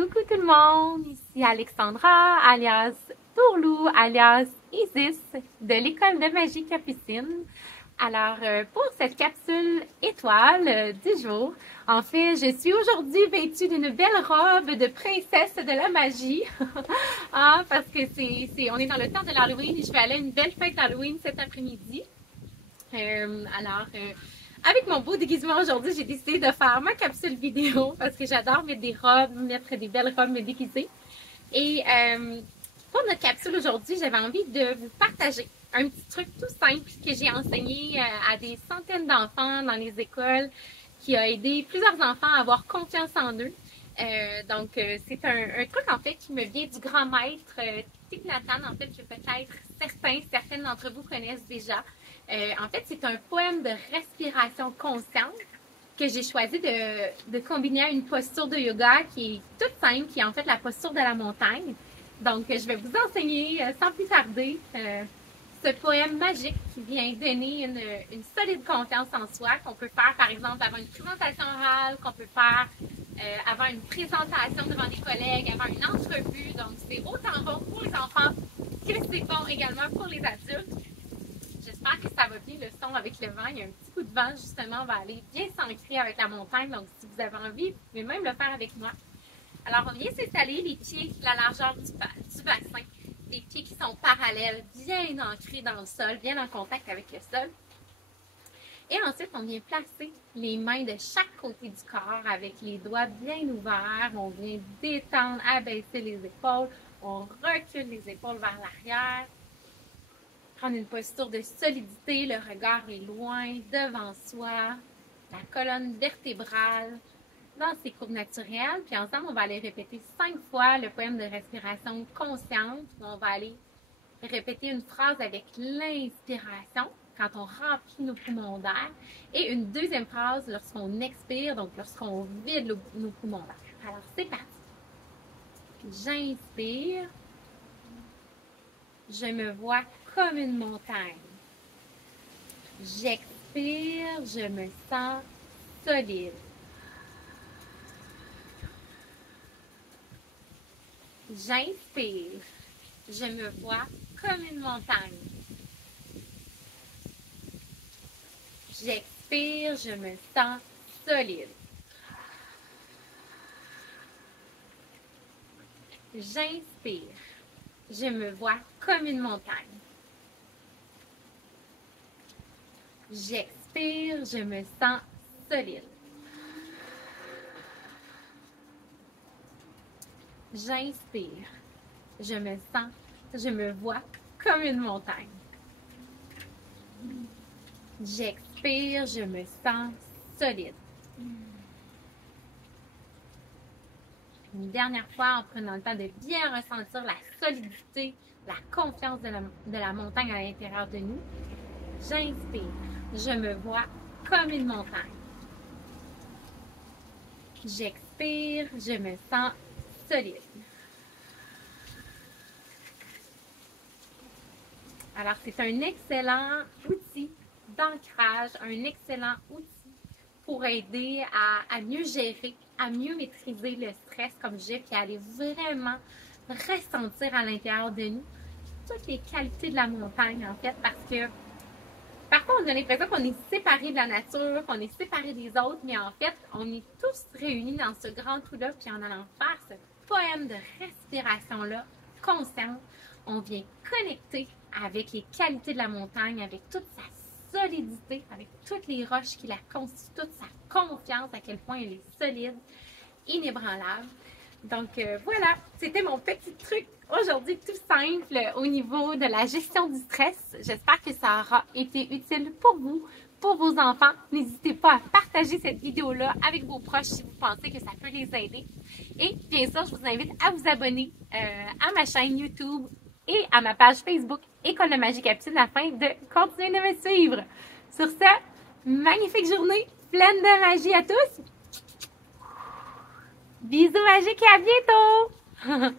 Coucou tout le monde, ici Alexandra, alias Tourlou, alias Isis, de l'école de magie Capucine. Alors, pour cette capsule étoile du jour, en fait, je suis aujourd'hui vêtue d'une belle robe de princesse de la magie. Parce que on est dans le temps de l'Halloween et je vais aller à une belle fête d'Halloween cet après-midi. Avec mon beau déguisement aujourd'hui, j'ai décidé de faire ma capsule vidéo parce que j'adore mettre des robes, mettre des belles robes, me déguiser. Et pour notre capsule aujourd'hui, j'avais envie de vous partager un petit truc tout simple que j'ai enseigné à des centaines d'enfants dans les écoles, qui a aidé plusieurs enfants à avoir confiance en eux. C'est un truc en fait qui me vient du grand maître Thich Nhat Hanh, en fait, que peut-être certaines d'entre vous connaissent déjà. En fait, c'est un poème de respiration consciente que j'ai choisi de combiner à une posture de yoga qui est toute simple, qui est en fait la posture de la montagne. Donc, je vais vous enseigner sans plus tarder ce poème magique qui vient donner une solide confiance en soi qu'on peut faire, par exemple, avant une présentation orale, qu'on peut faire avant une présentation devant des collègues, avant une entrevue. Donc, c'est autant bon pour les enfants que c'est bon également pour les adultes. J'espère que ça va bien le son avec le vent. Il y a un petit coup de vent, justement, on va aller bien s'ancrer avec la montagne. Donc, si vous avez envie, vous pouvez même le faire avec moi. Alors, on vient s'installer les pieds la largeur du bassin. Des pieds qui sont parallèles, bien ancrés dans le sol, bien en contact avec le sol. Et ensuite, on vient placer les mains de chaque côté du corps avec les doigts bien ouverts. On vient détendre, abaisser les épaules. On recule les épaules vers l'arrière. Prendre une posture de solidité. Le regard est loin, devant soi. La colonne vertébrale dans ses courbes naturelles. Puis ensemble, on va aller répéter 5 fois le poème de respiration consciente. On va aller répéter une phrase avec l'inspiration, quand on remplit nos poumons d'air, et une deuxième phrase lorsqu'on expire, donc lorsqu'on vide nos poumons d'air. Alors, c'est parti. J'inspire. Je me vois comme une montagne. J'expire. Je me sens solide. J'inspire. Je me vois comme une montagne. J'expire, je me sens solide. J'inspire. Je me vois comme une montagne. J'expire, je me sens solide. J'inspire. Je me vois comme une montagne. J'expire, je me sens solide. Une dernière fois, en prenant le temps de bien ressentir la solidité, la confiance de la montagne à l'intérieur de nous. J'inspire, je me vois comme une montagne. J'expire, je me sens solide. Alors, c'est un excellent outil d'ancrage, un excellent outil pour aider à mieux gérer, à mieux maîtriser le stress comme j'ai, puis à aller vraiment ressentir à l'intérieur de nous toutes les qualités de la montagne, en fait, parce que parfois, on a l'impression qu'on est séparés de la nature, qu'on est séparés des autres, mais en fait, on est tous réunis dans ce grand trou-là, puis en allant faire ce poème de respiration-là, consciente, on vient connecter avec les qualités de la montagne, avec toute sa solidité, avec toutes les roches qui la constituent, toute sa confiance, à quel point elle est solide, inébranlable. Donc voilà, c'était mon petit truc aujourd'hui tout simple au niveau de la gestion du stress. J'espère que ça aura été utile pour vous, pour vos enfants. N'hésitez pas à partager cette vidéo-là avec vos proches si vous pensez que ça peut les aider. Et bien sûr, je vous invite à vous abonner à ma chaîne YouTube et à ma page Facebook École de magie Capucine afin de continuer de me suivre. Sur ce, magnifique journée pleine de magie à tous! Bisous magiques et à bientôt!